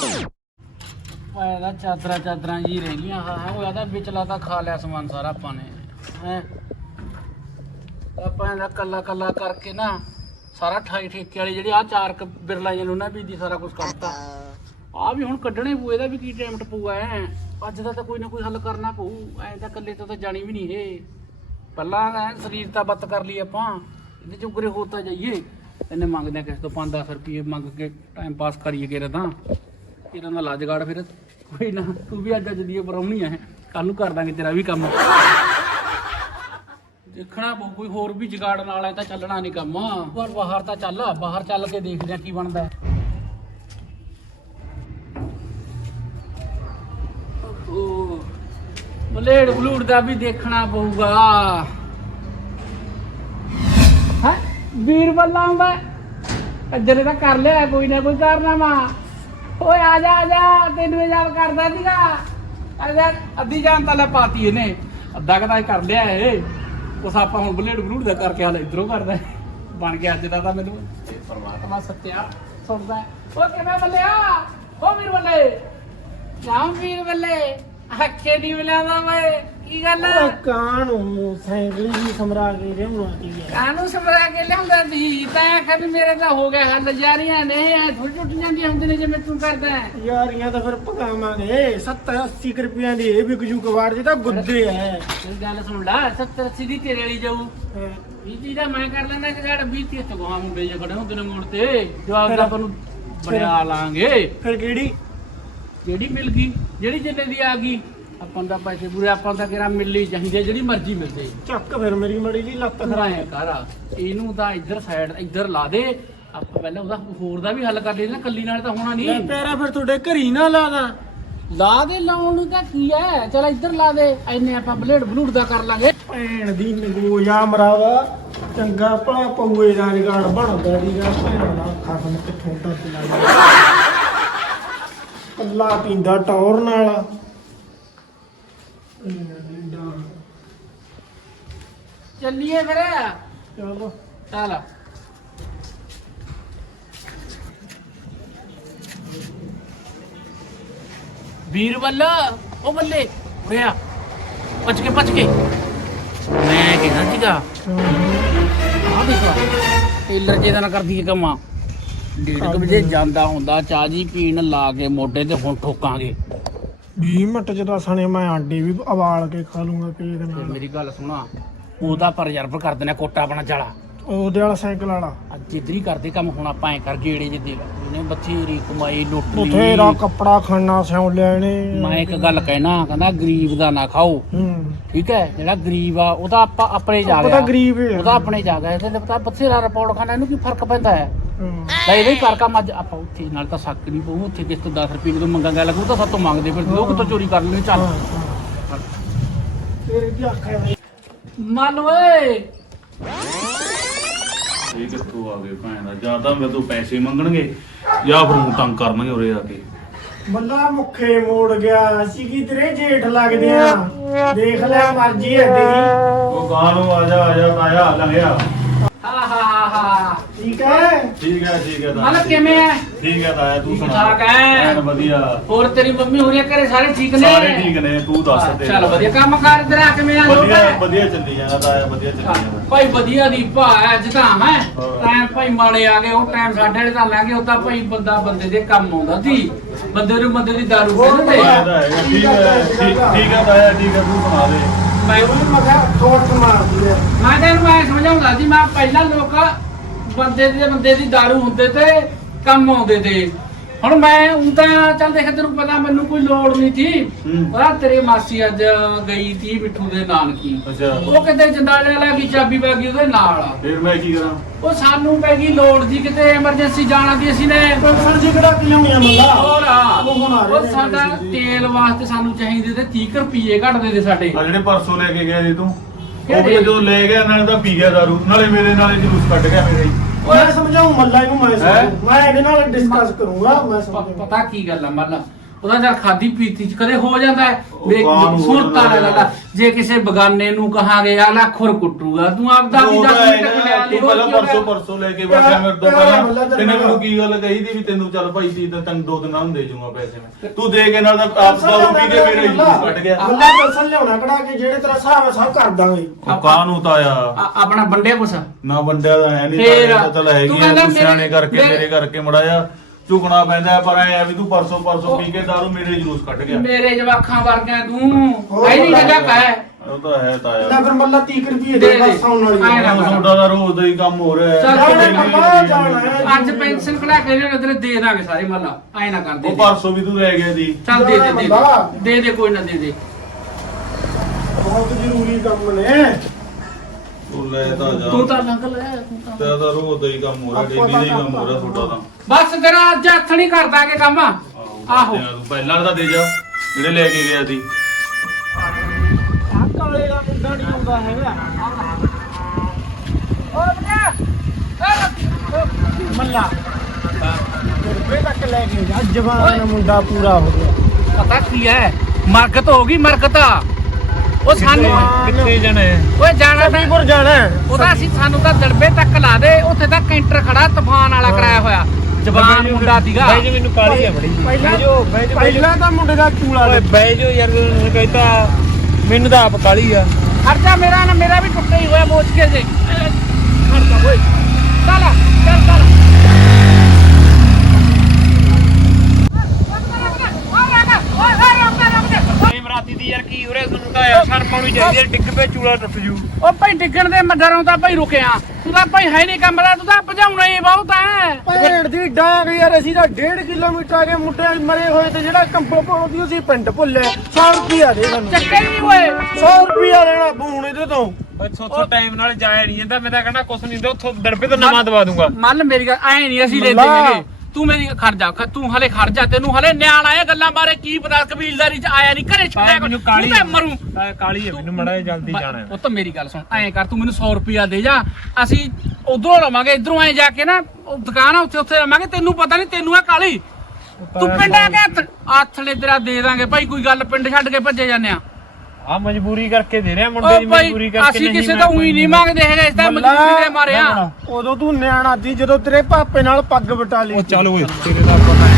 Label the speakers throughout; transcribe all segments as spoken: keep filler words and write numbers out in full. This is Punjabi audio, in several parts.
Speaker 1: ਇਹਦਾ ਚਾਦਰਾਂ ਚਾਦਰਾਂ ਜੀ ਰਹਿ ਗਈਆਂ ਹਾਂ ਉਹ ਇਹਦਾ ਵਿਚਲਾ ਤਾਂ ਖਾ ਲਿਆ ਸਮਾਨ ਸਾਰਾ ਆਪਾਂ ਨੇ ਹੈ ਆਪਾਂ ਇਹਦਾ ਕੱਲਾ ਕੱਲਾ ਕਰਕੇ ਨਾ ਸਾਰਾ ਠਾਈ ਠੇਕੇ ਵਾਲੀ ਜਿਹੜੀ ਆ ਚਾਰ ਕ ਬਿਰਲਾਈਆਂ ਨੂੰ ਨਾ ਬੀਜੀ ਸਾਰਾ ਕੁਝ ਕਰਤਾ ਆ ਵੀ ਹੁਣ ਕੱਢਣੇ ਪਊ ਇਹਦਾ ਵੀ ਕੀ ਟਾਈਮ ਟਪੂਆ ਹੈ ਅੱਜ ਦਾ ਤਾਂ ਕੋਈ ਨਾ ਕੋਈ ਹੱਲ ਕਰਨਾ ਪਊ ਐਂ ਤਾਂ ਇਕੱਲੇ ਤੋਂ ਤਾਂ ਜਾਣੀ ਵੀ ਨਹੀਂ ਇਹ ਪਹਿਲਾਂ ਐ ਸਰੀਰ ਤਾਂ ਬੱਤ ਕਰ ਲਈ ਆਪਾਂ ਇਹਦੇ ਚੁਗਰੇ ਹੋ ਤਾਂ ਜਾਈਏ ਇਹਨੇ ਮੰਗਦੇ ਕਿਸੇ ਤੋਂ ਪੰਜ ਦਸ ਰੁਪਏ ਮੰਗ ਕੇ ਟਾਈਮ ਪਾਸ ਕਰੀਏ ਕਿਰੇ ਤਾਂ ਇਹਨਾਂ ਦਾ ਲਾਜਗਾੜ ਫਿਰ ਕੋਈ ਨਾ ਤੂੰ ਵੀ ਅੱਜ ਅੱਜ ਦੀ ਬਰਾਉਣੀ ਹੈ ਕੱਲ ਨੂੰ ਕਰ ਦਾਂਗੇ ਤੇਰਾ ਵੀ ਕੰਮ ਦੇਖਣਾ ਪਊ ਕੋਈ ਹੋਰ ਵੀ ਜਗਾੜ ਨਾਲ ਐ ਤਾਂ ਚੱਲਣਾ ਨਹੀਂ ਕੰਮ ਪਰ ਬਾਹਰ ਤਾਂ ਚੱਲ ਬਾਹਰ ਚੱਲ ਕੇ ਦੇਖਦੇ ਆ ਕੀ ਬਣਦਾ ਉਹ ਬਲੇਡ ਬਲੂਡ ਦਾ ਵੀ ਦੇਖਣਾ ਪਊਗਾ ਹੈ ਵੀਰ ਵੱਲ ਆਉਂਦਾ ਅੱਜਰੇ ਤਾਂ ਕਰ ਲਿਆ ਕੋਈ ਨਾ ਕੋਈ ਕਾਰਨਾਮਾ ਓਏ ਆ ਜਾ ਆ ਜਾ ਤੈਨੂੰ ਯਾਦ ਕਰਦਾ ਸੀਗਾ ਆ ਅੱਧੀ ਜਾਨ ਤਾਂ ਲੈ ਪਾਤੀ ਇਹਨੇ ਅੱਧਾ ਕਦਾ ਕਰ ਲਿਆ ਇਹ ਉਸ ਆਪਾਂ ਹੁਣ ਬਲੇਡ ਬਲੂਡ ਦਾ ਕਰਕੇ ਹਾਲ ਇਧਰੋਂ ਕਰਦਾ ਬਣ ਗਿਆ ਅੱਜ ਦਾ ਤਾਂ ਮੈਨੂੰ ਪਰਮਾਤਮਾ ਸੱਤਿਆ ਸੁਣਦਾ ਓ ਕਿਵੇਂ ਬੱਲਿਆ ਓ ਵੀਰ ਬੱਲੇ ਜਾਮ ਵੀਰ ਬੱਲੇ ਅੱਖੇ ਨਹੀਂ ਮਿਲਿਆਦਾ ਓਏ ਕੀ ਗੱਲ
Speaker 2: ਓਏ ਕਾਹਨੂੰ ਸਾਈਕਲ ਹੀ ਸਮਰਾ ਕੇ ਲਿਆਉਣੀ ਹੈ
Speaker 1: ਕਾਹਨੂੰ ਸਮਰਾ ਕੇ ਲਿਆਉਂਦਾ ਸੀ ਤਾਂ ਆਖਿਆ ਵੀ ਮੇਰੇ ਤਾਂ ਹੋ ਗਿਆ ਹੱਲ ਜਾਰੀਆਂ ਨੇ ਐ ਥੋੜੀ ਟੁੱਟ ਜਾਂਦੀਆਂ ਹੁੰਦੀਆਂ ਨੇ ਜਿਵੇਂ ਤੂੰ ਕਰਦਾ
Speaker 2: ਯਾਰੀਆਂ ਤਾਂ ਫਿਰ ਪਕਾਵਾਂਗੇ ਸੱਤਰ ਅੱਸੀ ਰੁਪਈਆਂ ਦੀ ਇਹ ਵੀ ਕੁਝ ਕਵਾੜ ਦੇ ਤਾਂ ਗੁੱਦੇ ਐ
Speaker 1: ਇਹ ਗੱਲ ਸੁਣ ਲੈ ਸੱਤਰ ਅੱਸੀ ਦੀ ਤੇਰੇ ਵਾਲੀ ਜਾਊ ਵੀਹ ਤੀਹ ਦਾ ਮੈਂ ਕਰ ਲੈਂਦਾ ਕਿ ਸਾਡਾ ਵੀਹ ਤੀਹ ਤੋਂ ਗਾਂ ਮੁੰਡੇ ਜੇ ਖੜੇ ਹੁੰਦੇ ਨੇ ਮੋੜ ਤੇ ਜਵਾਬ ਦਾ ਆਪਾਂ ਨੂੰ ਬਣਾ ਲਾਂਗੇ
Speaker 2: ਫਿਰ ਕਿਹੜੀ
Speaker 1: ਜਿਹੜੀ ਮਿਲ ਗਈ ਜਿਹੜੀ ਜਿੰਨੇ ਦੀ ਆ ਗਈ ਆਪਾਂ ਦਾ ਪੈਸੇ ਪੂਰੇ ਆਪਾਂ ਦਾ ਕਿਹੜਾ ਮਿਲਣੀ ਚਾਹੀਦੀ ਜਿਹੜੀ ਮਰਜ਼ੀ ਮਿਲ ਜਾਏ
Speaker 2: ਚੱਕ ਫਿਰ ਮੇਰੀ ਮੜੀ ਜੀ ਲੱਤ
Speaker 1: ਖਰਾਇਆ ਕਰ ਇਹਨੂੰ ਤਾਂ ਇੱਧਰ ਸਾਈਡ ਇੱਧਰ ਲਾ ਦੇ ਆਪਾਂ ਪਹਿਲਾਂ ਉਹਦਾ ਹੋਰ ਦਾ ਵੀ ਹੱਲ ਕਰ ਲੈਣਾ ਕੱਲੀ ਨਾਲ ਤਾਂ ਹੋਣਾ ਨਹੀਂ
Speaker 2: ਤੇਰਾ ਫਿਰ ਤੁਹਾਡੇ ਘਰੀ ਨਾ ਲਾਦਾ
Speaker 1: ਲਾ ਦੇ ਲਾਉਣ ਨੂੰ ਤਾਂ ਕੀ ਹੈ ਚਲ ਇੱਧਰ ਲਾ ਦੇ ਐਨੇ ਆਪਾਂ ਬਲੇਡ ਬਲੂਡ ਦਾ ਕਰ ਲਾਂਗੇ
Speaker 2: ਭੈਣ ਦੀ ਨਗੋਜਾ ਮਰਾਵਾ ਚੰਗਾ ਭਲਾ ਪਊਏ ਦਾ ਰਿਗਾੜ ਬਣਦਾ ਦੀਗਾ ਭੈਣ ਦਾ ਖਸਮ ਕਿੱਥੋਂ ਤੱਕ ਲਾਇਆ ਕੱਲਾ ਪੀਂਦਾ ਟੌਰ ਨਾਲ
Speaker 1: ਚੱਲੀਏ ਫਿਰ
Speaker 2: ਚਲੋ
Speaker 1: ਚੱਲ ਵੀਰ ਬੱਲਾ ਉਹ ਬੱਲੇ ਉਰੇ ਆ ਪੱਛ ਕੇ ਪੱਛ ਕੇ ਮੈਂ ਕਿਹਾ ਸੀਗਾ ਆ ਦੇਖੋ ਟੇਲਰ ਜੇ ਦਾ ਨਾ ਕਰਦੀ ਹੈ ਕੰਮਾਂ ਡੇਢ ਕੁ ਵਜੇ ਜਾਂਦਾ ਹੁੰਦਾ ਚਾਹ ਜੀ ਪੀਣ ਲਾ ਕੇ ਮੋਢੇ ਤੇ ਹੁਣ ਠੋਕਾਂਗੇ
Speaker 2: ਵੀਹ ਮਿੰਟ ਚ ਤਾਂ ਸਣੇ ਮੈਂ ਆਂਡੇ ਵੀ ਉਬਾਲ ਕੇ ਖਾ ਲੂੰਗਾ ਕੇਕ
Speaker 1: ਤੇ
Speaker 2: ਨਾਲ
Speaker 1: ਮੇਰੀ ਗੱਲ ਸੁਣਾ ਉਹਦਾ ਪਰ ਰਿਜ਼ਰਵ ਕਰ ਦੇਣਾ ਕੋਟਾ ਆਪਣਾ ਚਾਲਾ
Speaker 2: ਉਹਦੇ ਵਾਲਾ ਸਾਈਕਲ ਵਾਲਾ
Speaker 1: ਅੱਜ ਇੱਧਰ ਹੀ ਕਰਦੇ ਕੰਮ ਹੁਣ ਆਪਾਂ ਐ ਕਰ ਗੇੜੇ ਜੇ ਦੇਖ ਇਹਨੇ ਬਥੇਰੀ ਕਮਾਈ ਲੁੱਟ ਲਈ
Speaker 2: ਬਥੇਰਾ ਕੱਪੜਾ ਖਾਣਾ ਸਿਉਂ ਲੈਣੇ
Speaker 1: ਮੈਂ ਇੱਕ ਗੱਲ ਕਹਿਣਾ ਕਹਿੰਦਾ ਗਰੀਬ ਦਾ ਨਾ ਖਾਓ
Speaker 2: ਹੂੰ
Speaker 1: ਠੀਕ ਹੈ ਜਿਹੜਾ ਗਰੀਬ ਆ ਉਹਦਾ ਆਪਾਂ ਆਪਣੇ ਜਾ
Speaker 2: ਪਤਾ
Speaker 1: ਗਿਆ
Speaker 2: ਗਰੀਬ ਹੈ
Speaker 1: ਉਹਦਾ ਆਪਣੇ ਜਾ ਗਿਆ ਇਹਦੇ ਪਤਾ ਬਥੇਰਾ ਰਿਪੋਰਟ ਖਾਣਾ ਇਹਨੂੰ ਕੀ ਫਰਕ ਪੈਂਦਾ ਹੈ
Speaker 2: ਹੂੰ
Speaker 1: ਲੈ ਇਹਦੇ ਹੀ ਕਰ ਕੰਮ ਅੱਜ ਆਪਾਂ ਉੱਥੇ ਨਾਲ ਤਾਂ ਸੱਕ ਨਹੀਂ ਪਊ ਉੱਥੇ ਕਿਸ ਤੋਂ ਦਸ ਰੁਪਏ ਤੋਂ ਮੰਗਾਂਗਾ ਲੱਗੂ ਤਾਂ ਸਾਤੋਂ ਮੰਗਦੇ ਫਿਰ ਲੋਕ ਤੋਂ ਚੋਰੀ ਕਰ ਲੈਣੇ ਚੱਲ
Speaker 2: ਤੇਰੇ ਕੀ ਆਖਿਆ ਬਈ
Speaker 1: ਮੰਨ ਓਏ
Speaker 3: ਇਹ ਕਿੱਥੋਂ ਆ ਗਏ ਭੈਣ ਦਾ ਜਾਂ ਤਾਂ ਮੇਰੇ ਤੋਂ ਪੈਸੇ ਮੰਗਣਗੇ ਜਾਂ ਫਿਰ ਹੁਣ ਤੰਗ ਕਰਨਗੇ ਉਰੇ ਆ ਕੇ
Speaker 2: ਬੱਲਾ ਮੁੱਖੇ ਮੋੜ ਗਿਆ ਅਸੀਂ ਕੀ ਤੇਰੇ ਜੇਠ ਲੱਗਦੇ ਆ ਦੇਖ ਲੈ ਮਰਜ਼ੀ ਹੈ ਤੇਰੀ
Speaker 3: ਉਹ ਗਾਂ ਨੂੰ ਆ ਜਾ ਆ ਜਾ ਤਾਇਆ ਲੰਘਿਆ
Speaker 1: ਹਾ ਹਾ ਹਾ ਹਾ
Speaker 2: ਠੀਕ ਹੈ
Speaker 3: ਠੀਕ ਹੈ ਠੀਕ ਹੈ ਤਾਇਆ
Speaker 1: ਮਤਲਬ ਕਿਵੇਂ ਹੈ
Speaker 3: ਠੀਕ ਹੈ ਤਾਇਆ ਤੂੰ ਸੁਣਾ
Speaker 1: ਠੀਕ ਠਾਕ ਹੈ?
Speaker 3: ਐਨ ਵਧੀਆ
Speaker 1: ਹੋਰ ਤੇਰੀ ਮੰਮੀ ਹੋਰੀਆਂ ਘਰੇ ਸਾਰੇ ਠੀਕ ਨੇ
Speaker 3: ਸਾਰੇ ਠੀਕ ਨੇ ਤੂੰ ਦੱਸ ਤੇ
Speaker 1: ਚੱਲ ਵਧੀਆ ਕੰਮ ਕਾਰ ਤੇਰਾ ਕਿਵੇਂ ਆ
Speaker 3: ਵਧੀਆ ਵਧੀਆ ਚੱਲੀ ਜਾਂਦਾ ਤਾਇਆ ਵਧੀਆ ਚੱਲੀ ਜਾਂਦਾ
Speaker 1: ਭਾਈ ਵਧੀਆ ਦੀ ਭਾ ਅੱਜ ਤਾਂ ਹੈ
Speaker 3: ਹਾਂ।
Speaker 1: ਟਾਈਮ ਭਾਈ ਮਾੜੇ ਆ ਗਏ ਉਹ ਟਾਈਮ ਸਾਡੇ ਵਾਲੇ ਤਾਂ ਲੰਘ ਗਏ ਉਹ ਤਾਂ ਭਾਈ ਬੰਦਾ ਬੰਦੇ ਦੇ ਕੰਮ ਆਉਂਦਾ ਸੀ ਬੰਦੇ ਨੂੰ ਬੰਦੇ ਦੀ ਦਾਰੂ ਕਹਿੰਦੇ
Speaker 3: ਤਾਇਆ ਤਾਂ ਹੈਗਾ, ਠੀਕ ਹੈ ਠੀਕ ਠੀਕ ਹੈ ਤਾਇਆ ਠੀਕ ਹੈ ਤੂੰ ਸੁਣਾ ਦੇ
Speaker 1: ਮੈਂ
Speaker 2: ਉਹ ਮਗਾ ਥੋੜ ਮਾਰਦੀ ਹੈ
Speaker 1: ਮੈਂ ਤੈਨੂੰ ਮੈਂ ਸਮਝਾਉਂਦਾ ਸੀ ਮੈਂ ਪਹਿਲਾਂ ਲੋਕ ਬੰਦੇ ਦੇ ਬੰਦੇ ਦੀ ਦਾਰੂ ਹੁੰਦੇ ਤੇ ਕੰਮ ਆਉਂਦੇ ਤੇ ਹੁਣ ਮੈਂ ਉਹ ਤਾਂ ਚੱਲ ਦੇਖ ਤੈਨੂੰ ਪਤਾ ਮੈਨੂੰ ਕੋਈ ਲੋੜ ਨਹੀਂ ਸੀ
Speaker 3: ਹੂੰ।
Speaker 1: ਪਰ ਤੇਰੀ ਮਾਸੀ ਅੱਜ ਗਈ ਸੀ ਮਿੱਠੂ ਦੇ ਨਾਨਕੀ
Speaker 3: ਅੱਛਾ
Speaker 1: ਉਹ ਕਿਤੇ ਜੰਦਾਲੇ ਵਾਲਾ ਕੀ ਚਾਬੀ ਪੈ ਗਈ ਉਹਦੇ ਨਾਲ
Speaker 3: ਫਿਰ ਮੈਂ ਕੀ ਕਰਾਂ
Speaker 1: ਉਹ ਸਾਨੂੰ ਪੈ ਗਈ ਲੋੜ ਦੀ ਕਿਤੇ ਐਮਰਜੈਂਸੀ ਜਾਣਾ ਦੀ ਅਸੀਂ ਨੇ
Speaker 2: ਪੈਨਸ਼ਨ ਜੀ ਕਿਹੜਾ ਕੀ ਹੋਣੀ ਆ ਮੱਲਾ
Speaker 1: ਹੋਰ
Speaker 2: ਉਹ ਹੁਣ ਆ ਰਹੇ
Speaker 1: ਉਹ
Speaker 2: ਨੇ
Speaker 1: ਸਾਡਾ
Speaker 2: ਪੈਸੇ ਜੀ।
Speaker 1: ਤੇਲ ਵਾਸਤੇ ਸਾਨੂੰ ਚਾਹੀਦੇ ਤੇ ਤੀਹ ਰੁਪਏ ਘੱਟਦੇ ਤੇ ਸਾਡੇ
Speaker 3: ਆ ਜਿਹੜੇ ਪਰਸੋਂ ਲੈ ਕੇ ਗਿਆ ਸੀ ਤੂੰ ਉਹ
Speaker 1: ਕਿਹੜੇ?
Speaker 3: ਵੀ ਜਦੋਂ ਲੈ ਗਿਆ ਨਾਲੇ ਤਾਂ ਪੀ ਗਿਆ ਦਾਰੂ ਨਾਲੇ ਮੇਰੇ ਨਾਲੇ ਜਲੂਸ ਕੱਢ ਗਿਆ ਮੇਰੇ ਹੀ
Speaker 2: ਮੈਂ ਸਮਝਾਉਂ ਮੱਲਾ ਇਹਨੂੰ ਮੈਂ
Speaker 3: ਹੈਂ?
Speaker 2: ਸਮਝਾਊਂ। ਮੈਂ ਇਹਦੇ ਨਾਲ ਡਿਸਕਸ ਕਰੂੰਗਾ ਮੈਂ
Speaker 1: ਪ-
Speaker 2: ਸਮਝਾਊਂ।
Speaker 1: ਪਤਾ ਕੀ ਗੱਲ ਆ ਮੱਲਾ ਉਹਦਾ ਜਦ ਖਾਦੀ ਪੀਤੀ ਚ ਕਦੇ ਹੋ ਜਾਂਦਾ ਹੈ ਦੇਖ
Speaker 3: ਕਾਹਨੂੰ ਹੋ
Speaker 1: ਸੁਣਤਾ ਲੈ
Speaker 3: ਜਾਂਦਾ
Speaker 1: ਲੈ ਜੇ ਕਿਸੇ ਬਗਾਨੇ ਨੂੰ ਕਹਾਂਗੇ ਆ ਲੱਖ ਖੁਰ ਕੁੱਟੂਗਾ ਤੂੰ ਆਪਦਾ ਵੀ ਦਸ ਮਿੰਟ ਲਿਆ ਲਈ
Speaker 3: ਤੂੰ ਪਹਿਲਾਂ ਪਰਸੋਂ ਪਰਸੋਂ ਲੈ ਕੇ ਵਾਜਾ ਮੇਰੇ ਤੋਂ
Speaker 2: ਪਿਆਰ
Speaker 3: ਪਹਿਲਾਂ
Speaker 2: ਮੱਲਾ
Speaker 3: ਤੈਨੂੰ ਮੈਨੂੰ ਕੀ ਗੱਲ ਕਹੀ ਦੀ ਵੀ ਤੈਨੂੰ ਚੱਲ ਭਾਈ ਸੀ ਤਾਂ ਤੈਨੂੰ ਦੋ ਦਿਨਾਂ ਨੂੰ ਦੇ ਜਾਊਂਗਾ ਪੈਸੇ ਮੈਂ ਤੂੰ ਦੇ ਕੇ ਨਾਲ ਤਾਂ ਆਪ ਦਾ ਰੁਪਈ ਦੇ ਮੇਰੇ ਜੂਸ ਕੱਟ ਗਿਆ
Speaker 2: ਮੱਲਾ ਪੈਸਾ ਲਿਆਉਣਾ ਕਢਾ ਕੇ ਜਿਹੜੇ ਤੇਰਾ ਹਿਸਾਬ ਹੈ ਸਭ ਕਰ ਦਾਂਗੇ
Speaker 3: ਉਹ ਕਾਹਨੂੰ ਤਾਇਆ
Speaker 1: ਆ- ਆਪਣਾ ਬੰਡੇ ਕੁਛ
Speaker 3: ਨਾ ਬੰਦਿਆ ਦਾ ਹੈ ਨਹੀਂ
Speaker 1: ਫੇਰ
Speaker 3: ਤਾਂ ਚੱਲ ਹੈਗੀ
Speaker 1: ਤੂੰ
Speaker 3: ਆ
Speaker 1: ਕਹਿੰਦਾ
Speaker 3: ਤੂੰ ਸਿਆਣੇ
Speaker 1: ਮੇਰੇ-
Speaker 3: ਕਰਕੇ
Speaker 1: ਮੇਰੇ-
Speaker 3: ਮੇਰੇ ਕਰਕੇ ਮੜਾਇਆ ਝੁਕਣਾ ਪੈਂਦਾ ਪਰ ਐ ਵੀ ਤੂੰ ਪਰਸੋਂ ਪਰਸੋਂ ਪੀ ਕੇ ਦਾਰੂ ਮੇਰੇ ਜਲੂਸ ਕੱਢ ਗਿਆ
Speaker 1: ਮੇਰੇ ਜਵਾਖਾਂ ਵਰਗਾ ਤੂੰ
Speaker 2: ਹੋਰ
Speaker 1: ਐ ਨਹੀਂ ਲੱਗਾ ਕਹਿ
Speaker 3: ਉਹ ਤਾਂ ਹੈ ਤਾਇਆ
Speaker 2: ਲੈ ਫਿਰ ਮੱਲਾ ਤੀਹ ਰੁਪਏ
Speaker 1: ਦੇ
Speaker 2: ਦੇ
Speaker 1: ਦੇ।
Speaker 2: ਬਸ ਆਉਣ ਵਾਲੀ
Speaker 1: ਆਏਂ ਨਾ
Speaker 2: ਹੈ।
Speaker 1: ਕਰ।
Speaker 3: ਤੁਹਾਡਾ ਦਾ ਰੋਜ਼ ਦਾ ਹੀ ਕੰਮ ਹੋ ਰਿਹਾ
Speaker 1: ਚੱਲ
Speaker 3: ਹੈ
Speaker 2: ਜਾਣਾ ਮੱਲਾ ਜਾਣਾ ਹੈ।
Speaker 1: ਅੱਜ ਪੈਨਸ਼ਨ ਕਢਾ ਕੇ ਜਿਹੜੇ ਤੇਰੇ ਦੇ ਦਾਂਗੇ ਸਾਰੇ ਮੱਲਾ ਐ ਨਾ ਕਰ ਦੇ
Speaker 3: ਉਹ ਪਰਸੋਂ ਵੀ ਤੂੰ ਰਹਿ ਗਿਆ ਦੀ
Speaker 1: ਚੱਲ ਦੇ ਦੇ ਦੇ
Speaker 2: ਮੱਲਾ।
Speaker 1: ਦੇ ਦੇ ਕੋਈ ਨਾ ਦੇ ਦੇ
Speaker 2: ਬਹੁਤ ਜ਼ਰੂਰੀ ਕੰਮ ਨੇ
Speaker 3: ਤੂੰ ਲੈ ਤਾਂ ਜਾ
Speaker 1: ਤੂੰ ਤਾਂ ਲੰਘ ਲੈ ਤੂੰ ਤਾਂ
Speaker 3: ਤੇਰਾ ਤਾਂ ਰੋਜ਼ ਦਾ ਹੀ ਕੰਮ ਹੋ ਰਿਹਾ ਡੇਲੀ ਦਾ ਹੀ ਕੰਮ ਹੋ ਰਿਹਾ ਤੁਹਾਡਾ ਤਾਂ
Speaker 1: ਬਸ ਤੇਰਾ ਅੱਜ ਹੱਥ ਨਹੀਂ ਕਰਦਾ ਕਿ ਕੰਮ ਆਹੋ
Speaker 3: ਤੂੰ ਪਹਿਲਾਂ ਤਾਂ ਦੇ ਜਾ ਜਿਹੜੇ ਲੈ ਕੇ ਗਿਆ ਸੀ
Speaker 2: ਆ ਕਾਲੇ ਦਾ ਮੁੰਡਾ ਨਹੀਂ ਆਉਂਦਾ ਹੈਗਾ
Speaker 1: ਓ ਬਣਾ
Speaker 2: ਮੱਲਾ ਰੁਪਏ ਤੱਕ ਲੈ ਕੇ ਜਾ ਜਵਾਨ ਮੁੰਡਾ ਪੂਰਾ ਹੋ ਗਿਆ
Speaker 1: ਪਤਾ ਕੀ ਹੈ ਮਰਕਤ ਹੋ ਗਈ ਮਰਕਤ ਉਹ ਸਾਨੂੰ
Speaker 2: ਕਿੱਥੇ
Speaker 3: ਜਾਣੇ
Speaker 1: ਓਏ ਜਾਣਾ ਤਾਂ
Speaker 2: ਸਭੀਪੁਰ ਜਾਣਾ ਹੈ।
Speaker 1: ਉਹਦਾ ਅਸੀਂ ਸਾਨੂੰ ਤਾਂ ਦੜਬੇ ਤੱਕ ਲਾ ਦੇ ਉੱਥੇ ਤਾਂ ਕੈਂਟਰ ਖੜਾ ਤੂਫਾਨ ਵਾਲਾ ਕਰਾਇਆ ਹੋਇਆ ਜਵਾਨ ਮੁੰਡਾ ਸੀਗਾ
Speaker 4: ਬਾਈ ਜੀ ਮੈਨੂੰ ਕਾਲੀ ਆ ਬੜੀ
Speaker 2: ਪਹਿਲਾਂ
Speaker 4: ਜੋ ਬਾਈ ਜੀ
Speaker 2: ਪਹਿਲਾਂ ਤਾਂ ਮੁੰਡੇ ਦਾ ਚੂਲਾ
Speaker 4: ਓਏ ਬਾਈ ਜੋ ਯਾਰ ਉਹਨੇ ਕਹਿੰਦਾ ਮੈਨੂੰ ਤਾਂ ਆਪ ਕਾਲੀ ਆ
Speaker 1: ਖਰਚਾ ਮੇਰਾ ਨਾ ਮੇਰਾ ਵੀ ਟੁੱਟਾ ਹੀ ਹੋਇਆ ਮੋਚ ਕੇ ਜੇ ਖਰਚਾ ਓਏ ਚੱਲ ਚੱਲ ਚੱਲ
Speaker 4: ਰਾਤੀ ਦੀ ਯਾਰ ਕੀ ਹੋ ਰਿਹਾ ਤੁਹਾਨੂੰ ਤਾਂ ਯਾਰ ਸ਼ਰਮ ਆਉਣੀ ਚਾਹੀਦੀ ਹੈ ਡਿੱਗ ਪੇ ਚੂਲਾ ਟੁੱਟ ਜੂ
Speaker 1: ਉਹ ਭਾਈ ਡਿੱਗਣ ਦੇ ਮੱਡਰੋਂ ਤਾਂ ਭਾਈ ਰੁਕਿਆ ਤੂੰ ਤਾਂ ਭਾਈ ਹੈ ਨਹੀਂ ਕੰਮ ਦਾ ਤੂੰ ਤਾਂ ਭਜਾਉਣਾ ਹੀ ਬਹੁਤ ਹੈ
Speaker 2: ਭੇੜ ਦੀ ਡਾਂਗ ਯਾਰ ਅਸੀਂ ਤਾਂ ਡੇਢ ਕਿਲੋਮੀਟਰ ਆ ਕੇ ਮੁੰਡੇ ਮਰੇ ਹੋਏ ਤੇ ਜਿਹੜਾ ਕੰਪੋ ਪਾਉਂਦੀ ਉਹ ਸੀ ਪਿੰਡ ਭੁੱਲੇ ਸੌ ਰੁਪਿਆ ਦੇ ਸਾਨੂੰ
Speaker 1: ਚੱਕੇ ਹੀ ਨਹੀਂ ਹੋਏ
Speaker 2: ਸੌ ਰੁਪਿਆ ਲੈਣਾ ਬੂਣ ਇਹਦੇ ਤੋਂ
Speaker 4: ਓਏ ਸੋਥੋਂ ਟਾਈਮ ਨਾਲ ਜਾਇਆ ਨਹੀਂ ਜਾਂਦਾ ਮੈਂ ਤਾਂ ਕਹਿੰਦਾ ਕੁਛ ਨਹੀਂ ਹੁੰਦਾ ਉੱਥੋਂ ਦੜਪੇ ਤੋਂ ਨਵਾਂ ਦਵਾ ਦੂੰਗਾ
Speaker 1: ਮੱਲ ਮੇਰੀ ਗੱਲ ਐ ਨਹੀਂ ਅਸੀਂ ਲੈਂਦੇ ਹੈਗੇ ਤੂੰ ਮੇਰੀ ਖੜ ਜਾ ਖ- ਤੂੰ ਹਲੇ ਖੜ ਜਾ ਤੈਨੂੰ ਹਲੇ ਨਿਆਣ ਆਇਆ ਗੱਲਾਂ ਬਾਰੇ ਕੀ ਪਤਾ ਕਬੀਲਦਾਰੀ ਚ ਆਇਆ ਨਹੀਂ ਘਰੇ ਛੱਡਿਆ
Speaker 4: ਮੈਨੂੰ ਕਾਲੀ
Speaker 1: ਮੈਂ ਮਰੂੰ
Speaker 4: ਤਾਂ ਕਾਲੀ ਹੈ ਮੈਨੂੰ ਮੜਾ ਜਲਦੀ ਜਾਣਾ ਹੈ
Speaker 1: ਉਹ ਤਾਂ ਮੇਰੀ ਗੱਲ ਸੁਣ ਐਂ ਕਰ ਤੂੰ ਮੈਨੂੰ ਸੌ ਰੁਪਿਆ ਦੇ ਜਾ ਅਸੀਂ ਉਧਰੋਂ ਲਵਾਂਗੇ ਇਧਰੋਂ ਐ ਜਾ ਕੇ ਨਾ ਉਹ ਦੁਕਾਨ ਆ ਉੱਥੇ ਉੱਥੇ ਲਵਾਂਗੇ ਤੈਨੂੰ ਪਤਾ ਨਹੀਂ ਤੈਨੂੰ ਆ ਕਾਲੀ ਤੂੰ ਪਿੰਡ ਆ ਕੇ ਹੱਥ ਹੱਥ ਲੈ ਤੇਰਾ ਦੇ ਦਾਂਗੇ ਭਾਈ ਕੋਈ ਗੱਲ ਪਿੰਡ ਛੱਡ ਕੇ ਭੱਜੇ ਜਾਂਦੇ ਆ
Speaker 4: ਆ ਮਜਬੂਰੀ ਕਰਕੇ ਦੇ ਰਿਹਾ ਮੁੰਡੇ
Speaker 1: ਉਹ
Speaker 4: ਦੀ
Speaker 1: ਭਾਈ
Speaker 4: ਮਜਬੂਰੀ ਕਰਕੇ
Speaker 1: ਅਸੀਂ
Speaker 4: ਨਹੀਂ
Speaker 1: ਕਿਸੇ
Speaker 4: ਮੈਂ
Speaker 1: ਦਾ
Speaker 4: ਕੋਈ
Speaker 1: ਉਹੀ ਨਹੀਂ ਮੰਗਦੇ ਹੈਗੇ ਇਸ ਤਾਂ
Speaker 2: ਮੱਲਾ,
Speaker 1: ਮਜਬੂਰੀ ਦੇ ਮਾਰੇ ਆ
Speaker 2: ਉਦੋਂ ਤੂੰ ਨਿਆਣਾ ਸੀ ਜਦੋਂ ਤੇਰੇ ਪਾਪੇ ਨਾਲ ਪੱਗ ਵਟਾ ਲਈ
Speaker 4: ਉਹ ਚੱਲ ਓਏ ਤੇਰੇ ਦਾ ਪਤਾ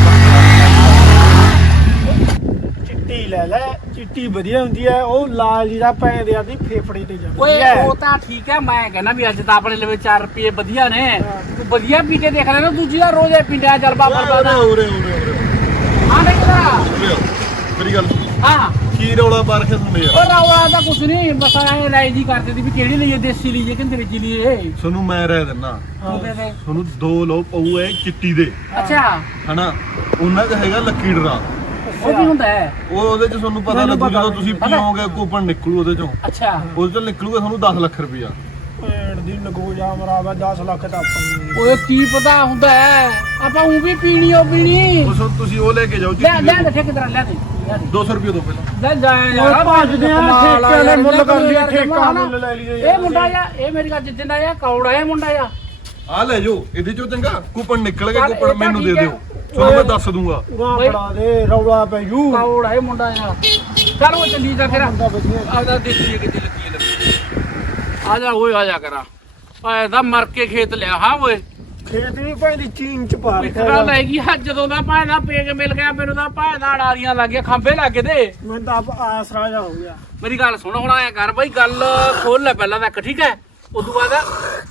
Speaker 2: ਚਿੱਟੀ ਲੈ ਲੈ ਚਿੱਟੀ ਵਧੀਆ ਹੁੰਦੀ ਹੈ ਉਹ ਲਾਲ ਜੀ ਦਾ ਪੈ ਦਿਆ ਦੀ ਫੇਫੜੇ ਤੇ ਜਾਂਦੀ
Speaker 1: ਓਏ
Speaker 2: ਹੈ
Speaker 1: ਉਹ ਤਾਂ ਠੀਕ ਹੈ ਮੈਂ ਕਹਿੰਦਾ ਵੀ ਅੱਜ ਤਾਂ ਆਪਣੇ ਲਵੇ ਚਾਰ ਰੁਪਏ ਵਧੀਆ ਨੇ ਤੂੰ ਵਧੀਆ ਪੀ ਕੇ ਦੇਖ ਲੈਣਾ ਦੂਜੀ ਦਾ ਰੋਜ਼ ਇਹ ਪਿੰਡਿਆ ਜਲਵਾ ਪਰਦਾ ਦਾ
Speaker 3: ਉਰੇ ਉਰੇ ਉਰੇ
Speaker 1: ਹਾਂ ਦੇਖ ਤੇਰਾ
Speaker 3: ਮੇਰੀ ਗੱਲ
Speaker 1: ਹਾਂ
Speaker 3: ਕੀ ਰੌਲਾ ਪਾ ਰੱਖਿਆ ਤੁਹਾਨੂੰ ਯਾਰ
Speaker 1: ਉਹ ਰੌਲਾ ਤਾਂ ਕੁਛ ਨਹੀਂ ਬਸ ਐ ਰਾਈ ਜੀ ਕਰਦੇ ਸੀ ਵੀ ਕਿਹੜੀ ਲਈਏ ਦੇਸੀ ਲਈਏ ਕਿ ਅੰਗਰੇਜ਼ੀ ਲਈਏ
Speaker 3: ਤੁਹਾਨੂੰ ਮੈਂ ਰਹਿ ਦਿੰਨਾ
Speaker 1: ਤੂੰ ਦੇ ਦੇ
Speaker 3: ਤੁਹਾਨੂੰ ਦੋ ਲੋ ਪਊ ਐ ਚਿੱਟੀ ਦੇ
Speaker 1: ਅੱਛਾ
Speaker 3: ਹਨਾ ਉਹਨਾਂ ਦਾ ਹੈਗਾ ਲੱਕੀ ਡਰਾ
Speaker 1: ਉਹ ਵੀ ਹੁੰਦਾ ਹੈ
Speaker 3: ਉਹ ਉਹਦੇ ਚ ਤੁਹਾਨੂੰ ਪਤਾ
Speaker 2: ਮੈਨੂੰ
Speaker 3: ਲੱਗੂ
Speaker 2: ਪਤਾ
Speaker 3: ਜਦੋਂ ਤੁਸੀਂ
Speaker 1: ਪਤਾ।
Speaker 3: ਪੀਓਗੇ ਕੂਪਨ ਨਿਕਲੂ ਉਹਦੇ ਚੋਂ
Speaker 1: ਅੱਛਾ
Speaker 3: ਉਹਦੇ ਚੋਂ ਨਿਕਲੂਗਾ ਤੁਹਾਨੂੰ ਦਸ ਲੱਖ ਰੁਪਇਆ
Speaker 2: ਭੇੜ ਦੀ ਨਗੋ ਜਾ ਮਰਾਵਾ ਦਸ ਲੱਖ ਦਾ ਆਪਾਂ
Speaker 1: ਓਏ ਕੀ ਪਤਾ ਹੁੰਦਾ ਹੈ ਆਪਾਂ ਉਹ ਵੀ ਪੀਣੀ ਉਹ ਪੀਣੀ
Speaker 3: ਉਸ ਤੋਂ ਤੁਸੀਂ ਉਹ ਲੈ ਕੇ ਜਾਓ
Speaker 1: ਲੈ
Speaker 3: ਚਿੱਟੀ
Speaker 1: ਲੈ
Speaker 3: ਦੇ
Speaker 1: ਠੇਕੇਦਾਰ ਲੈ ਦੇ ਲੈ ਦੇ।
Speaker 3: ਦੋ ਸੌ ਰੁਪਏ ਦੋ ਪਹਿਲਾਂ
Speaker 1: ਲੈ ਜਾ ਯਾਰ
Speaker 2: ਉਹ ਭੱਜਦੇ ਆ,
Speaker 1: ਕਮਾਲ ਆ
Speaker 2: ਠੇਕੇ ਵਾਲੇ
Speaker 1: ਯਾਰ,
Speaker 2: ਮੁੱਲ ਕਰ ਲਈਏ,
Speaker 1: ਯਾਰ,
Speaker 2: ਠੇਕਾ
Speaker 1: ਨਾ।
Speaker 2: ਮੁੱਲ ਲੈ ਲਈਏ
Speaker 1: ਇਹ ਮੁੰਡਾ ਆ ਇਹ ਮੇਰੀ ਗੱਲ ਜਿੱਦਣ ਦਾ ਆ ਕੌੜਾ ਇਹ ਮੁੰਡਾ ਆ
Speaker 3: ਆ ਲੈ ਜਾਓ ਇਹਦੇ ਚੋਂ ਚੰਗਾ ਕੂਪਨ ਨਿਕਲ ਗਿਆ
Speaker 1: ਚੱਲ,
Speaker 3: ਕੂਪਨ
Speaker 1: ਇਹ ਤਾਂ
Speaker 3: ਮੈਨੂੰ ਦੇ
Speaker 1: ਠੀਕ ਹੈ।
Speaker 3: ਦਿਓ ਤੁਹਾਨੂੰ ਮੈਂ ਦੱਸ ਦੂੰਗਾ
Speaker 2: ਉਰਾਂ
Speaker 1: ਓਏ।
Speaker 2: ਫੜਾ ਦੇ ਰੌਲਾ ਪੈ ਜੂ
Speaker 1: ਕੌੜਾ ਇਹ ਮੁੰਡਾ ਆ ਚੱਲ ਉਹ ਚੱਲੀ ਜਾ ਫਿਰ
Speaker 2: ਮੁੰਡਾ ਵਧੀਆ
Speaker 1: ਆਪਦਾ ਦੇਖੀਏ ਕਿਤੇ ਲੱਗੀ ਲੱਗੀ ਆ ਜਾ ਓਏ ਆ ਜਾ ਕਰਾ ਆਏ ਦਾ ਮਰ ਕੇ ਖੇਤ ਲਿਆ ਹਾਂ ਓਏ
Speaker 2: ਖੇਤ ਵੀ ਪੈਂਦੀ ਚੀਨ ਚ ਪਾ
Speaker 1: ਇੱਕ ਗੱਲ ਹੈਗੀ ਆ ਜਦੋਂ ਦਾ ਭਾਂ ਦਾ ਪੇਗ ਮਿਲ ਗਿਆ ਮੈਨੂੰ ਤਾਂ ਭਾਂ ਦਾ ਅੜਾਰੀਆਂ ਲੱਗ ਗਿਆ ਖੰਭੇ ਲੱਗ ਗਏ ਤੇ
Speaker 2: ਮੈਂ ਤਾਂ ਆਪ ਆਸਰਾ ਜਾ ਹੋ ਗਿਆ
Speaker 1: ਮੇਰੀ ਗੱਲ ਸੁਣ ਹੁਣ ਆਇਆ ਕਰ ਬਈ ਗੱਲ ਖੋਲ ਲੈ ਪਹਿਲਾਂ ਤੱਕ ਠੀਕ ਹੈ ਉਦੋਂ ਬਾਅਦ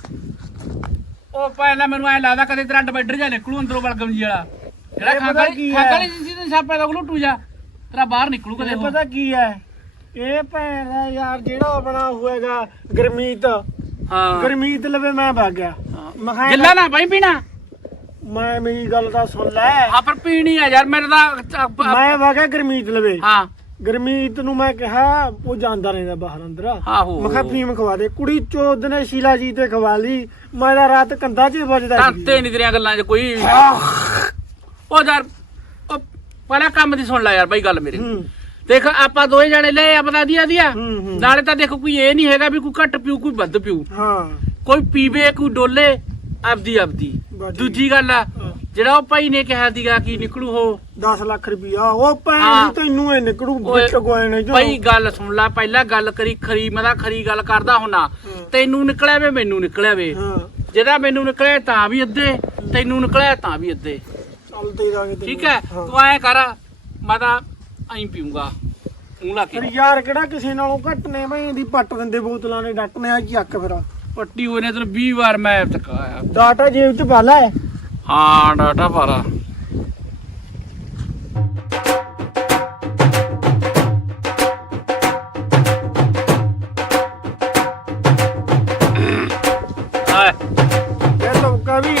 Speaker 1: ਉਹ ਪਹਿਲਾਂ ਮੈਨੂੰ ਐ ਲੱਗਦਾ ਕਦੇ ਤੇਰਾ ਡਿਵਾਈਡਰ ਜਾ ਨਿਕਲੂ ਅੰਦਰੋਂ ਬਲਗਮ ਜੀ ਵਾਲਾ ਜਿਹੜਾ
Speaker 2: ਇਹ ਪਤਾ
Speaker 1: ਖਾਂਗਾਲੀ
Speaker 2: ਕੀ ਹੈ?
Speaker 1: ਖਾਂਗਾਲੀ ਜਿਸ ਦੇ ਛਾਪੇ ਦਾ ਲੁੱਟੂ ਜਾ ਤੇਰਾ ਬਾਹਰ ਨਿਕਲੂ ਕਦੇ
Speaker 2: ਇਹ
Speaker 1: ਉਹ।
Speaker 2: ਪਤਾ ਕੀ ਹੈ ਇਹ ਭੈਣ ਦਾ ਯਾਰ ਜਿਹੜਾ ਆਪਣਾ ਹੋਏਗਾ ਗਰਮੀਤ
Speaker 1: ਹਾਂ
Speaker 2: ਗਰਮੀਤ ਲਵੇ ਮੈਂ ਵਗ ਗਿਆ ਮੈਂ ਕਿਹਾ
Speaker 1: ਗਿੱਲਾ ਨਾ ਬਾਈ ਪੀਣਾ
Speaker 2: ਮੈਂ ਮੇਰੀ ਗੱਲ ਤਾਂ ਸੁਣ ਲੈ
Speaker 1: ਹਾਂ ਪਰ ਪੀਣੀ ਆ ਯਾਰ ਮੇਰੇ ਦਾ
Speaker 2: ਮੈਂ ਵਗ ਗਿਆ ਗਰਮੀਤ ਲਵੇ
Speaker 1: ਹਾਂ
Speaker 2: ਗਰਮੀਤ ਨੂੰ ਮੈਂ ਕਿਹਾ ਉਹ ਜਾਂਦਾ ਰਹਿੰਦਾ ਬਾਹਰ ਅੰਦਰ
Speaker 1: ਆਹੋ
Speaker 2: ਮੈਂ ਕਿਹਾ ਫੀਮ ਖਵਾ ਦੇ ਕੁੜੀ ਚੋਦ ਨੇ ਸ਼ੀਲਾ ਜੀ ਤੇ ਖਵਾ ਲਈ ਮੈਂ ਤਾਂ ਰਾਤ ਕੰਧਾਂ 'ਚ ਹੀ ਵੱਜਦਾ ਸੀ।
Speaker 1: ਤਾਂਤੇ ਨਹੀਂ ਤੇਰੀਆਂ ਗੱਲਾਂ 'ਚ ਕੋਈ ਉਹ ਯਾਰ ਉਹ ਪਹਿਲਾਂ ਕੰਮ ਦੀ ਸੁਣ ਲੈ ਯਾਰ ਬਾਈ ਗੱਲ ਮੇਰੀ
Speaker 2: ਹੂੰ
Speaker 1: ਦੇਖ ਆਪਾਂ ਦੋਏ ਜਾਣੇ ਲੈ ਆਪਦਾ ਦੀਆ ਦੀਆ
Speaker 2: ਹੂੰ, ਹੂੰ।
Speaker 1: ਨਾਲੇ ਤਾਂ ਦੇਖੋ ਕੋਈ ਇਹ ਨਹੀਂ ਹੈਗਾ ਵੀ ਕੋਈ ਘੱਟ ਪੀਊ ਕੋਈ ਵੱਧ ਪੀਊ
Speaker 2: ਹਾਂ
Speaker 1: ਕੋਈ ਪੀਵੇ ਕੋਈ ਡੋਲੇ ਆਪਦੀ ਆਪਦੀ
Speaker 2: ਬਸ ਠੀਕ।
Speaker 1: ਦੂਜੀ ਗੱਲ ਆ
Speaker 2: ਹਾਂ।
Speaker 1: ਜਿਹੜਾ ਉਹ ਭਾਈ ਨੇ ਕਿਹਾ ਸੀਗਾ ਕੀ ਨਿਕਲੂ ਉਹ
Speaker 2: ਦਸ ਲੱਖ ਰੁਪਿਆ ਉਹ
Speaker 1: ਹਾਂ।
Speaker 2: ਭੈਣ ਤੈਨੂੰ ਇਹ ਨਿਕੜੂ
Speaker 1: ਓਏ,
Speaker 2: ਵਿੱਚ ਗੋਏ ਨੇ ਜੋ
Speaker 1: ਭਾਈ ਗੱਲ ਸੁਣ ਲੈ ਪਹਿਲਾਂ ਗੱਲ ਕਰੀ ਖਰੀ ਮੈਂ ਤਾਂ ਖਰੀ ਗੱਲ ਕਰਦਾ ਹੁੰਨਾ
Speaker 2: ਹਾਂ।
Speaker 1: ਤੈਨੂੰ ਨਿਕਲਿਆ ਵੇ ਮੈਨੂੰ ਨਿਕਲਿਆ ਵੇ
Speaker 2: ਹਾਂ
Speaker 1: ਜਿਹਦਾ ਮੈਨੂੰ ਨਿਕਲਿਆ ਤਾਂ ਵੀ ਅੱਧੇ ਤੈਨੂੰ ਨਿਕਲਿਆ ਤਾਂ ਵੀ ਅੱਧੇ
Speaker 2: ਚੱਲ ਦੇ ਦਾਂਗੇ ਤੈਨੂੰ।
Speaker 1: ਠੀਕ ਹੈ
Speaker 2: ਹਾਂ।
Speaker 1: ਤੂੰ ਐਂ ਕਰ ਮੈਂ ਤਾਂ ਐਂ ਪੀਊਂਗਾ ਮੂੰਹ ਲਾ ਕੇ
Speaker 2: ਫਿਰ ਯਾਰ ਕਿਹੜਾ ਕਿਸੇ ਨਾਲੋਂ ਘੱਟ ਨੇ ਮੈਂ ਇਹਦੀ ਪੱਟ ਦਿੰਦੇ ਬੋਤਲਾਂ ਨੇ ਡੱਟਨੇ ਆ ਚੱਕ ਫਿਰ
Speaker 1: ਪੱਟੀ ਹੋਏ ਨੇ ਤੈਨੂੰ ਵੀਹ ਵਾਰ ਮੈਂ ਥਕਾਇਆ
Speaker 2: ਡਾਟਾ ਜੇਬ ਚ ਪਾ ਲੈ
Speaker 1: ਹਾਂ ਡਾਟਾ ਪਾਰਾ ਹਾਏ
Speaker 2: ਇਹ ਲੋਕਾਂ ਵੀ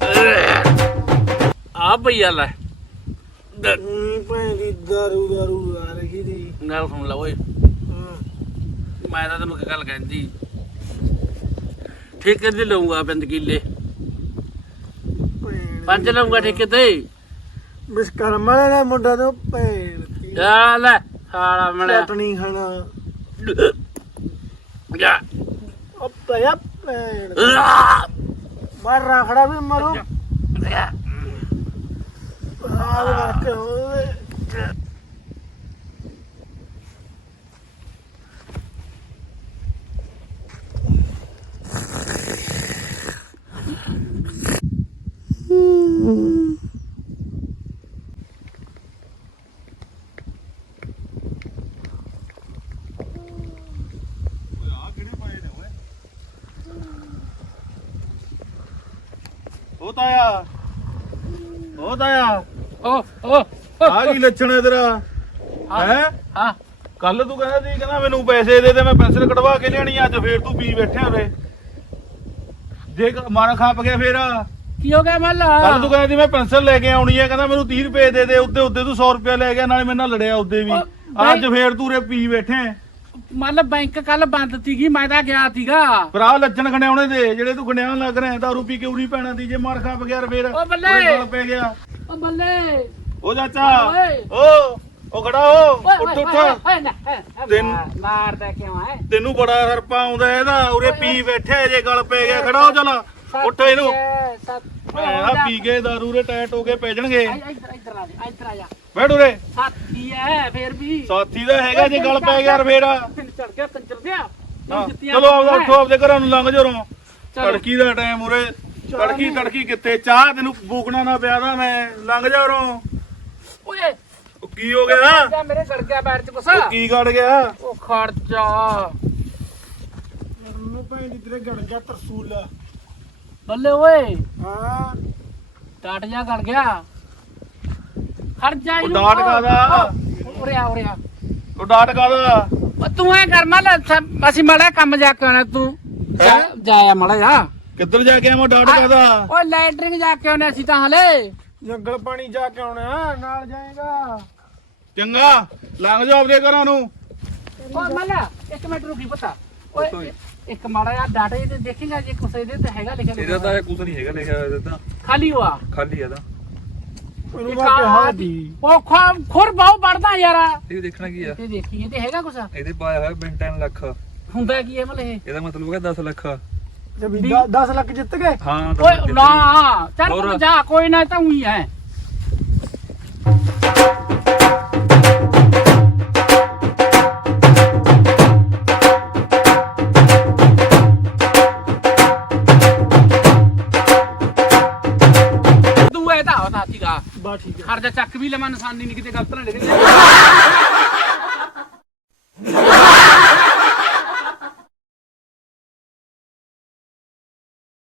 Speaker 1: ਆ ਭਈਆ ਲੈ
Speaker 2: ਹੂੰ ਭੈਣ ਦੀ ਦਾਰੂ ਦਾਰੂ ਆ ਰਹੀ ਦੀ
Speaker 1: ਗੱਲ ਸੁਣ ਲੈ ਓਏ
Speaker 2: ਹਾਂ
Speaker 1: ਮੈਂ ਤਾਂ ਤੈਨੂੰ ਇੱਕ ਗੱਲ ਕਹਿੰਦੀ ਠੇਕੇ ਤੇ ਲਊਂਗਾ ਪੰਜ ਕਿੱਲੇ
Speaker 2: ਭੈਣ
Speaker 1: ਪੰਜ ਲਊਂਗਾ ਠੇਕੇ ਤੇ
Speaker 2: ਬਿਸਕਰਮਾ ਦਾ ਮੁੰਡਾ ਤੋਂ ਭੈਣ ਦੀ
Speaker 1: ਜਾ ਲੈ ਸਾਲਾ ਮਿਲਿਆ
Speaker 2: ਚਟਣੀ ਖਾਣਾ
Speaker 1: ਜਾ
Speaker 2: ਉਹ ਪਿਆ ਭੈਣ ਮਾਰ ਰਾਖੜਾ ਵੀ ਮਰੂ ਆਹ ਕਰਕੇ ਹੋਵੇ
Speaker 3: ਉਹ ਤਾਇਆ ਉਹ ਤਾਇਆ
Speaker 1: ਓ ਓ
Speaker 3: ਆ ਕੀ ਲੱਛਣ ਹੈ ਤੇਰਾ ਹੈ
Speaker 1: ਹਾਂ
Speaker 3: ਕੱਲ ਤੂੰ ਕਹਿੰਦਾ ਸੀ ਕਹਿੰਦਾ ਮੈਨੂੰ ਪੈਸੇ ਦੇ ਦੇ ਮੈਂ ਪੈਨਸਲ ਕਢਵਾ ਕੇ ਲਿਆਣੀ ਅੱਜ ਫੇਰ ਤੂੰ ਪੀ ਬੈਠਿਆ ਵੇ ਜੇ ਕ- ਮਨ ਖੱਪ ਗਿਆ ਫੇਰ
Speaker 1: ਕੀ ਹੋ ਗਿਆ ਮੱਲਾ
Speaker 3: ਕੱਲ ਤੂੰ ਕਹਿੰਦਾ ਸੀ ਮੈਂ ਪੈਨਸਲ ਲੈ ਕੇ ਆਉਣੀ ਹੈ ਕਹਿੰਦਾ ਮੈਨੂੰ ਤੀਹ ਰੁਪਏ ਦੇ ਦੇ ਉੱਤੇ ਉੱਤੇ ਤੂੰ ਸੌ ਰੁਪਏ ਲੈ ਗਿਆ ਨਾਲੇ ਮੇਰੇ ਨਾਲ ਲੜਿਆ ਉੱਤੇ ਵੀ
Speaker 1: ਉਹ ਬਾਈ-
Speaker 3: ਅੱਜ ਫੇਰ ਤੂੰ ਰੇ ਪੀ ਬੈਠੇ
Speaker 1: ਮੱਲ ਬੈਂਕ ਕੱਲ ਬੰਦ ਸੀਗੀ ਮੈਂ ਤਾਂ ਗਿਆ ਸੀਗਾ
Speaker 3: ਭਰਾ ਲੱਛਣ ਖਣਿਆਉਣੇ ਦੇ ਜਿਹੜੇ ਤੂੰ ਖਣਿਆਉਣ ਲੱਗ ਰਿਹਾ ਦਾਰੂ ਪੀ ਕੇ ਉਰੀ ਪੈਣਾ ਦੀ ਜੇ ਮਾਰ ਖੱਪ ਗਿਆ ਫੇਰ
Speaker 1: ਉਹ ਬੱਲੇ।
Speaker 3: ਕੋਈ ਗੱਲ ਪੈ ਗਿਆ
Speaker 1: ਓ ਬੱਲੇ
Speaker 3: ਉਹ ਚਾਚਾ
Speaker 1: ਓਏ।
Speaker 3: ਓ ਉਹ ਖੜਾ ਹੋ
Speaker 1: ਓਏ
Speaker 3: ਉੱਠ
Speaker 1: ਓਏ
Speaker 3: ਉੱਠ
Speaker 1: ਓਏ ਨਾ
Speaker 3: ਤੈਨੂੰ-
Speaker 1: ਮਾਰ- ਮਾਰਦਾ ਕਿਉਂ ਹੈ
Speaker 3: ਤੈਨੂੰ ਬੜਾ ਹਰਪਾ ਆਉਂਦਾ ਇਹਦਾ ਉਰੇ ਪੀ ਬੈਠੇ ਜੇ ਗਲ ਪੈ ਗਿਆ ਖੜਾ ਹੋ ਚੱਲ ਉੱਠ ਇਹਨੂੰ ਐਨਾ ਪੀ ਕੇ ਦਾਰੂ ਰੇ ਟੈਟ ਹੋ ਕੇ ਪੈ ਜਾਣਗੇ
Speaker 1: ਇੱਧਰ ਇੱਧਰ ਆ ਜਾ ਇੱਧਰ ਆ ਜਾ
Speaker 3: ਬੈਠ ਉਰੇ
Speaker 1: ਸਾਥੀ ਹੈ ਫੇਰ ਵੀ
Speaker 3: ਸਾਥੀ ਦਾ ਹੈਗਾ ਜੇ ਗਲ ਪੈ ਗਿਆ ਫੇਰ
Speaker 1: ਤੈਨੂੰ ਚੜ ਗਿਆ ਕੰਜਰ ਦਿਆ
Speaker 3: ਹਾਂ, ਚਲੋ ਆਪਦਾ ਉੱਠੋ ਆਪਦੇ ਘਰਾਂ ਨੂੰ ਲੰਘ ਜਾਓ
Speaker 1: ਚਲੋ।
Speaker 3: ਤੜਕੀ ਦਾ ਟਾਈਮ ਉਰੇ ਤੜਕੀ ਤੜਕੀ ਕਿੱਥੇ ਚਾਹ ਤੈਨੂੰ ਬੂਕਣਾ ਨਾ ਪਿਆ ਦਾ ਮੈਂ ਲੰਘ ਜਾ ਉਰੋਂ
Speaker 1: ਓਏ
Speaker 3: ਉਹ ਕੀ ਹੋ ਗਿਆ
Speaker 1: ਜਾ ਮੇਰੇ ਗੜ ਗਿਆ ਬੈਠ ਚ ਕੁਛ
Speaker 3: ਉਹ ਕੀ ਗੜ ਗਿਆ
Speaker 1: ਉਹ ਖਰਚਾ
Speaker 2: ਮੈਨੂੰ ਭੈਣ ਦੀ ਤੇਰੇ ਗੜ ਗਿਆ ਤਰਸੂਲ
Speaker 1: ਬੱਲੇ ਓਏ
Speaker 2: ਹਾਂ
Speaker 1: ਟਾਟ ਜਾ ਗੜ ਗਿਆ ਖਰਚਾ
Speaker 3: ਉਹ ਡਾਟ ਕਾਹਦਾ?
Speaker 1: ਉਰੇ ਆ ਉਰੇ ਆ
Speaker 3: ਉਹ ਡਾਟ ਕਾਦਾ
Speaker 1: ਉਹ ਤੂੰ ਐ ਕਰ ਮੱਲ ਅਸੀਂ ਮਾੜਾ ਕੰਮ ਜਾ ਕੇ ਆਉਣਾ ਤੂੰ ਜਾ- ਜਾਇਆ ਮਾੜਾ ਜਾ
Speaker 3: ਕਿੱਧਰ ਜਾ ਕੇ ਆਵਾਂ ਡਾਟ ਕਾਦਾ
Speaker 1: ਓਏ ਲੈਟਰਿੰਗ ਜਾ ਕੇ ਆਉਣੇ ਅਸੀਂ ਤਾਂ ਹਲੇ
Speaker 2: ਜੰਗਲ ਪਾਣੀ ਜਾ ਕੇ ਆਉਣਾ ਨਾਲ ਜਾਏਗਾ
Speaker 3: ਚੰਗਾ ਲੰਘ ਜਾਓ ਆਪਦੇ ਘਰਾਂ ਨੂੰ
Speaker 1: ਓਏ ਮੱਲਾ ਇੱਕ ਮਿੰਟ ਰੁਕੀ ਪਤਾ ਓਏ ਇੱਕ ਮਾੜਾ ਜਿਹਾ ਡਾਟਾ ਇਹ ਦੇਖੇਗਾ ਜੇ ਕੁਛ ਇਹਦੇ ਤੇ ਹੈਗਾ ਲਿਖਿਆ
Speaker 5: ਇਹਦਾ ਤਾਂ ਕੁਝ ਨਹੀਂ ਹੈਗਾ ਲਿਖਿਆ ਹੋਇਆ ਤਾਂ
Speaker 1: ਖਾਲੀ ਹੋਆ
Speaker 5: ਖਾਲੀ ਇਹਦਾ
Speaker 2: ਉਹਨੂੰ ਮੈਂ ਕਿਹਾ ਦੀ
Speaker 1: ਉਹ ਖੁਰ ਖੁਰ ਬਹੁ ਵੜਦਾ ਯਾਰ
Speaker 5: ਇਹ ਦੇਖਣਾ ਕੀ ਆ
Speaker 1: ਤੇ ਦੇਖੀ ਇਹਦੇ ਹੈਗਾ ਕੁਛ
Speaker 5: ਇਹਦੇ ਪਾਇਆ ਹੋਇਆ ਬਿੰਟਨ ਲੱਖ
Speaker 1: ਹੁੰਦਾ ਕੀ ਹੈ ਮਲੇ
Speaker 5: ਇਹਦਾ ਮਤਲਬ ਹੈ ਦਸ ਲੱਖ
Speaker 2: ਜੇ ਵੀ ਦਸ ਲੱਖ ਜਿੱਤ ਗਏ
Speaker 5: ਹਾਂ ਦਸ
Speaker 1: ਓਏ
Speaker 5: ਲੱਖ
Speaker 1: ਨਾ ਚੱਲ
Speaker 5: ਹੋਰ?
Speaker 1: ਤੂੰ ਜਾ ਕੋਈ ਨਾ ਤਾਂ ਉਹੀ ਹੈ ਤੂੰ ਇਹ ਤਾਂ ਹੋਤਾ ਸੀਗਾ
Speaker 2: ਬਾ ਠੀਕ ਹੈ
Speaker 1: ਖਰਚਾ ਚੱਕ ਵੀ ਲਵਾਂ ਨਿਸ਼ਾਨੀ ਨਹੀਂ ਕਿਤੇ ਗਲਤ ਨਾ ਲਿਖ ਦੇ